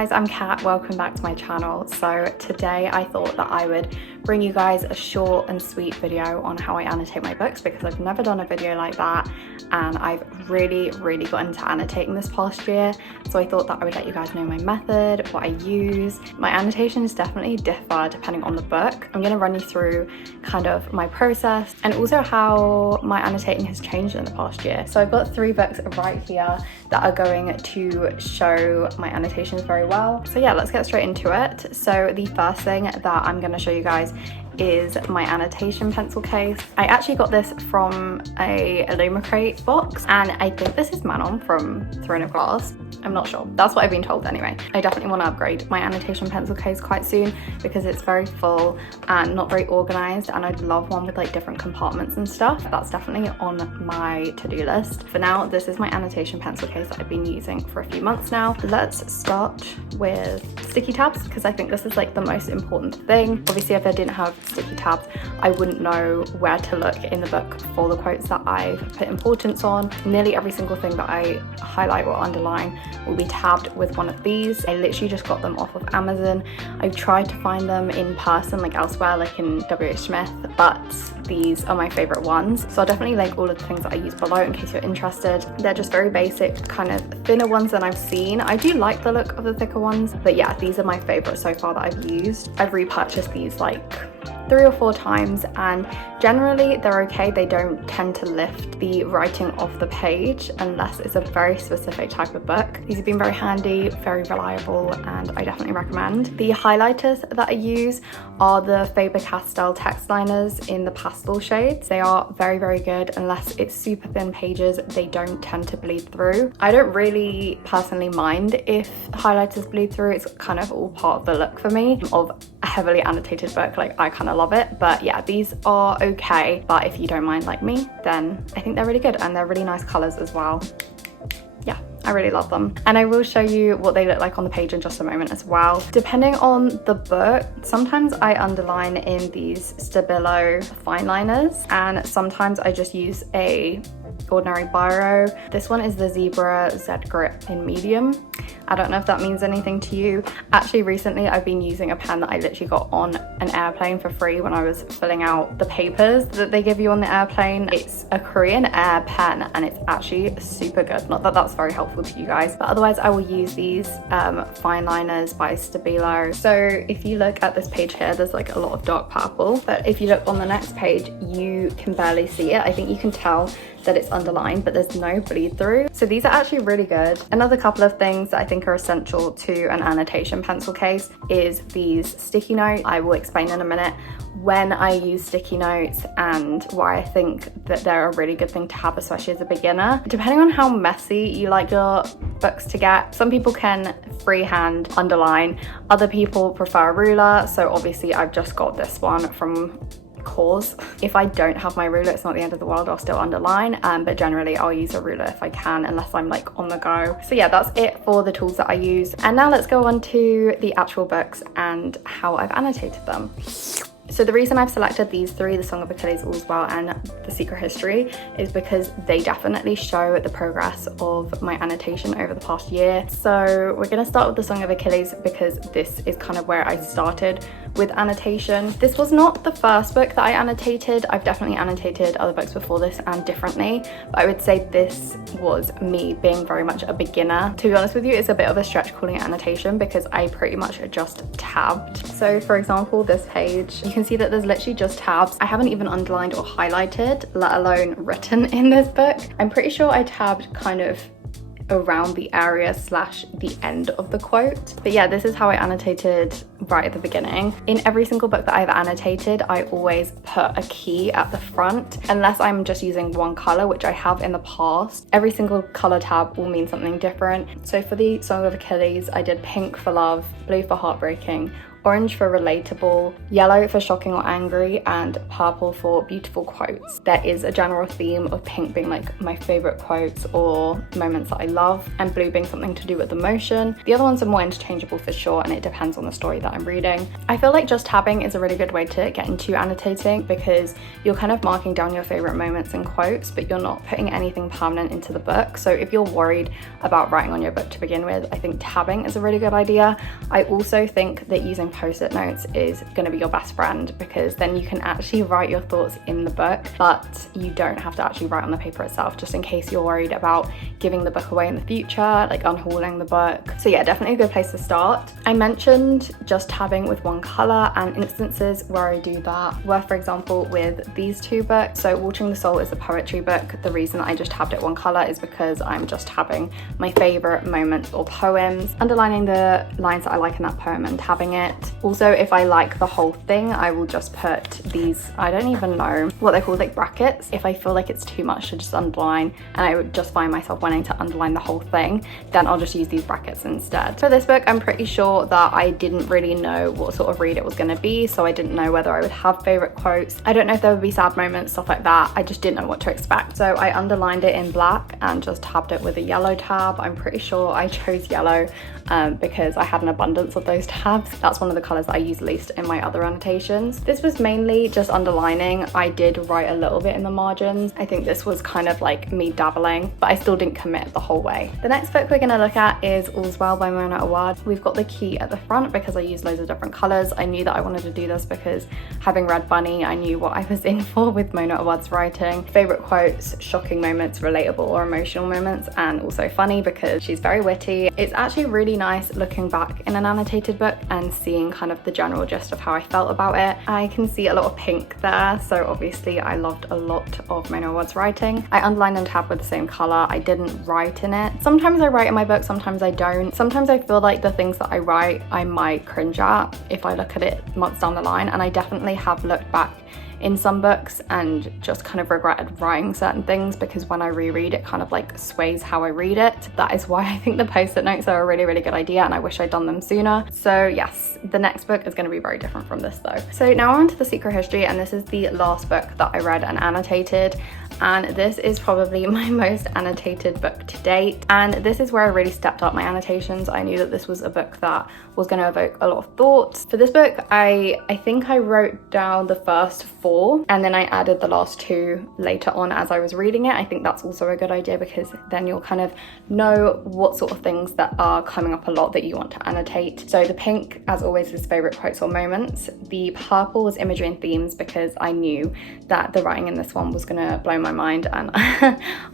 guys, I'm Kat. Welcome back to my channel. So today I thought that I would bring you guys a short and sweet video on how I annotate my books, because I've never done a video like that and I've really got into annotating this past year. So I thought that I would let you guys know my method, what I use. My annotations definitely differ depending on the book. I'm going to run you through kind of my process and also how my annotating has changed in the past year. So I've got 3 books right here that are going to show my annotations very well. So yeah, let's get straight into it. So the first thing that I'm going to show you guys is my annotation pencil case. I actually got this from a Illumicrate box, and I think this is Manon from Throne of Glass. I'm not sure. That's what I've been told anyway. I definitely want to upgrade my annotation pencil case quite soon because it's very full and not very organized, and I'd love one with like different compartments and stuff. That's definitely on my to-do list. For now, this is my annotation pencil case that I've been using for a few months now. Let's start with sticky tabs, because I think this is like the most important thing. Obviously, if I didn't have sticky tabs, I wouldn't know where to look in the book for the quotes that I've put importance on. Nearly every single thing that I highlight or underline will be tabbed with one of these. I literally just got them off of Amazon. I've tried to find them in person, like elsewhere, like in WH Smith, but these are my favorite ones. So I'll definitely link all of the things that I use below in case you're interested. They're just very basic, kind of thinner ones than I've seen. I do like the look of the thicker ones, but yeah, these are my favorite so far that I've used. I've repurchased these like 3 or 4 times, and generally they're okay. They don't tend to lift the writing off the page unless it's a very specific type of book. These have been very handy, very reliable, and I definitely recommend. The highlighters that I use are the Faber-Castell text liners in the pastel shades. They are very good. Unless it's super thin pages, they don't tend to bleed through. I don't really personally mind if highlighters bleed through. It's kind of all part of the look for me of a heavily annotated book. Like, I kind of love it. But yeah, these are okay, but if you don't mind like me, then I think they're really good, and they're really nice colors as well. Yeah, I really love them. And I will show you what they look like on the page in just a moment as well. Depending on the book, sometimes I underline in these Stabilo fine liners, and sometimes I just use a ordinary biro. This one is the Zebra Z Grip in medium. I don't know if that means anything to you. Actually, recently I've been using a pen that I literally got on an airplane for free when I was filling out the papers that they give you on the airplane. It's a Korean Air pen, and it's actually super good. Not that that's very helpful to you guys, but otherwise I will use these fine liners by Stabilo. So if you look at this page here, there's like a lot of dark purple, but if you look on the next page, you can barely see it. I think you can tell that it's underlined, but there's no bleed through. So these are actually really good. Another couple of things that I think are essential to an annotation pencil case is these sticky notes. I will explain in a minute when I use sticky notes and why I think that they're a really good thing to have, especially as a beginner. Depending on how messy you like your books to get, some people can freehand underline, other people prefer a ruler. So obviously I've just got this one from Cause. If I don't have my ruler, it's not the end of the world, I'll still underline, but generally I'll use a ruler if I can, unless I'm like on the go. So yeah, that's it for the tools that I use. And now let's go on to the actual books and how I've annotated them. So the reason I've selected these 3, The Song of Achilles, All's Well, and The Secret History, is because they definitely show the progress of my annotation over the past year. So we're going to start with The Song of Achilles because this is kind of where I started with annotation. This was not the first book that I annotated. I've definitely annotated other books before this and differently, but I would say this was me being very much a beginner. To be honest with you, it's a bit of a stretch calling it annotation because I pretty much just tabbed. So for example, this page, you can see that there's literally just tabs. I haven't even underlined or highlighted, let alone written in this book. I'm pretty sure I tabbed kind of around the area / the end of the quote. But yeah, this is how I annotated right at the beginning. In every single book that I've annotated, I always put a key at the front, unless I'm just using one color, which I have in the past. Every single color tab will mean something different. So for the Song of Achilles, I did pink for love, blue for heartbreaking, orange for relatable, yellow for shocking or angry, and purple for beautiful quotes. There is a general theme of pink being like my favorite quotes or moments that I love, and blue being something to do with emotion. The other ones are more interchangeable for sure, and it depends on the story that I'm reading. I feel like just tabbing is a really good way to get into annotating because you're kind of marking down your favorite moments and quotes, but you're not putting anything permanent into the book. So if you're worried about writing on your book to begin with, I think tabbing is a really good idea. I also think that using post-it notes is going to be your best friend because then you can actually write your thoughts in the book, but you don't have to actually write on the paper itself, just in case you're worried about giving the book away in the future, like unhauling the book. So yeah, definitely a good place to start. I mentioned just tabbing with one color, and instances where I do that were, for example, with these two books. So Watering the Soul is a poetry book. The reason that I just tabbed it one color is because I'm just tabbing my favorite moments or poems, underlining the lines that I like in that poem and tabbing it. Also, if I like the whole thing, I will just put these, I don't even know what they're called, like brackets. If I feel like it's too much to just underline and I would just find myself wanting to underline the whole thing, then I'll just use these brackets instead. For this book, I'm pretty sure that I didn't really know what sort of read it was going to be, so I didn't know whether I would have favorite quotes. I don't know if there would be sad moments, stuff like that. I just didn't know what to expect. So I underlined it in black and just tabbed it with a yellow tab. I'm pretty sure I chose yellow because I had an abundance of those tabs. That's one of the colors that I use least in my other annotations. This was mainly just underlining. I did write a little bit in the margins. I think this was kind of like me dabbling, but I still didn't commit the whole way. The next book we're going to look at is All's Well by Mona Awad. We've got the key at the front because I used loads of different colors. I knew that I wanted to do this because having read Bunny, I knew what I was in for with Mona Awad's writing. Favorite quotes, shocking moments, relatable or emotional moments, and also funny because she's very witty. It's actually really nice looking back in an annotated book and seeing kind of the general gist of how I felt about it. I can see a lot of pink there, so obviously I loved a lot of Mona Awad's writing. I underlined and tabbed with the same color. I didn't write in it. Sometimes I write in my book, sometimes I don't. Sometimes I feel like the things that I write I might cringe at if I look at it months down the line, and I definitely have looked back in some books and just kind of regretted writing certain things because when I reread it kind of like sways how I read it. That is why I think the post-it notes are a really, really good idea, and I wish I'd done them sooner. So yes, the next book is going to be very different from this though. So now we're on to The Secret History, and this is the last book that I read and annotated. And this is probably my most annotated book to date. And this is where I really stepped up my annotations. I knew that this was a book that was going to evoke a lot of thoughts. For this book, I think I wrote down the first 4 and then I added the last 2 later on as I was reading it. I think that's also a good idea because then you'll kind of know what sort of things that are coming up a lot that you want to annotate. So the pink, as always, is favorite quotes or moments. The purple was imagery and themes because I knew that the writing in this one was going to blow my mind, and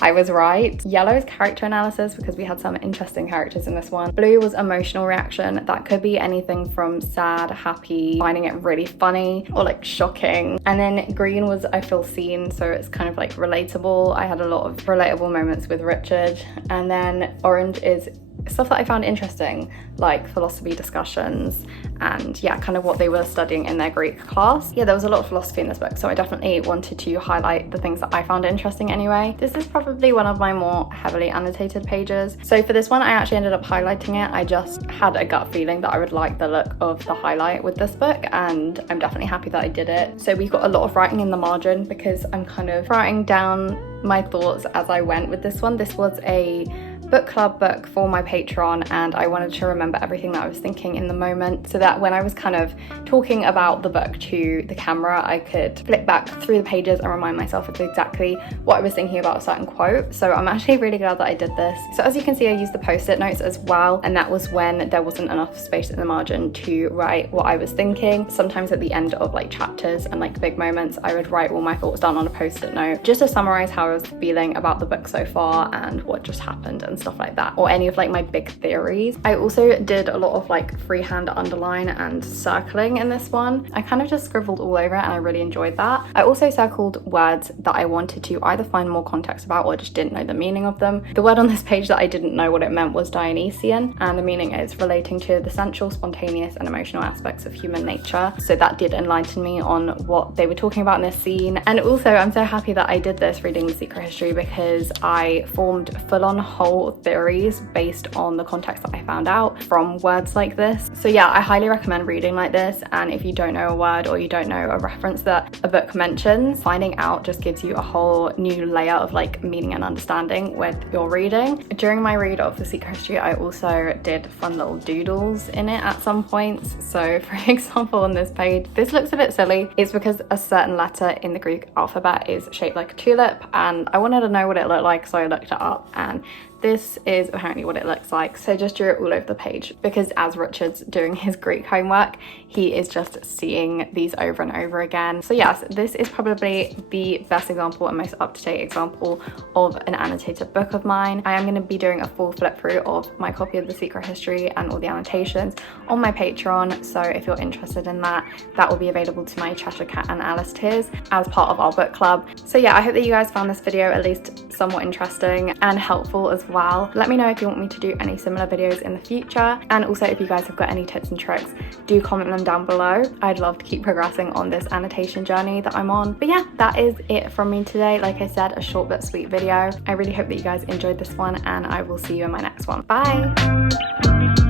I was right. Yellow is character analysis because we had some interesting characters in this one. Blue was emotional reaction. That could be anything from sad, happy, finding it really funny, or like shocking. And then green was I feel seen, so it's kind of like relatable. I had a lot of relatable moments with Richard. And then orange is stuff that I found interesting, like philosophy discussions and yeah, kind of what they were studying in their Greek class. Yeah, there was a lot of philosophy in this book, so I definitely wanted to highlight the things that I found interesting anyway. This is probably one of my more heavily annotated pages. So for this one, I actually ended up highlighting it. I just had a gut feeling that I would like the look of the highlight with this book, and I'm definitely happy that I did it. So we've got a lot of writing in the margin because I'm kind of writing down my thoughts as I went with this one. This was a book club book for my Patreon, and I wanted to remember everything that I was thinking in the moment so that when I was kind of talking about the book to the camera, I could flick back through the pages and remind myself of exactly what I was thinking about a certain quote. So I'm actually really glad that I did this. So as you can see, I used the post-it notes as well, and that was when there wasn't enough space in the margin to write what I was thinking. Sometimes at the end of like chapters and like big moments, I would write all my thoughts down on a post-it note just to summarize how I was feeling about the book so far and what just happened and stuff like that, or any of like my big theories. I also did a lot of like freehand underline and circling in this one. I kind of just scribbled all over it and I really enjoyed that. I also circled words that I wanted to either find more context about or just didn't know the meaning of them. The word on this page that I didn't know what it meant was Dionysian, and the meaning is relating to the sensual, spontaneous and emotional aspects of human nature. So that did enlighten me on what they were talking about in this scene. And also I'm so happy that I did this reading The Secret History because I formed full-on whole multiple theories based on the context that I found out from words like this. So yeah, I highly recommend reading like this, and if you don't know a word or you don't know a reference that a book mentions, finding out just gives you a whole new layer of like meaning and understanding with your reading. During my read of The Secret History, I also did fun little doodles in it at some points. So for example, on this page, this looks a bit silly. It's because a certain letter in the Greek alphabet is shaped like a tulip, and I wanted to know what it looked like, so I looked it up, and this is apparently what it looks like. So just drew it all over the page, because as Richard's doing his Greek homework, he is just seeing these over and over again. So yes, this is probably the best example and most up-to-date example of an annotated book of mine. I am going to be doing a full flip through of my copy of The Secret History and all the annotations on my Patreon, so if you're interested in that, that will be available to my Cheshire Cat and Alice tiers as part of our book club. So yeah, I hope that you guys found this video at least somewhat interesting and helpful as well. Let me know if you want me to do any similar videos in the future, and also if you guys have got any tips and tricks, do comment them down below. I'd love to keep progressing on this annotation journey that I'm on. But yeah, that is it from me today. Like I said, a short but sweet video. I really hope that you guys enjoyed this one, and I will see you in my next one. Bye!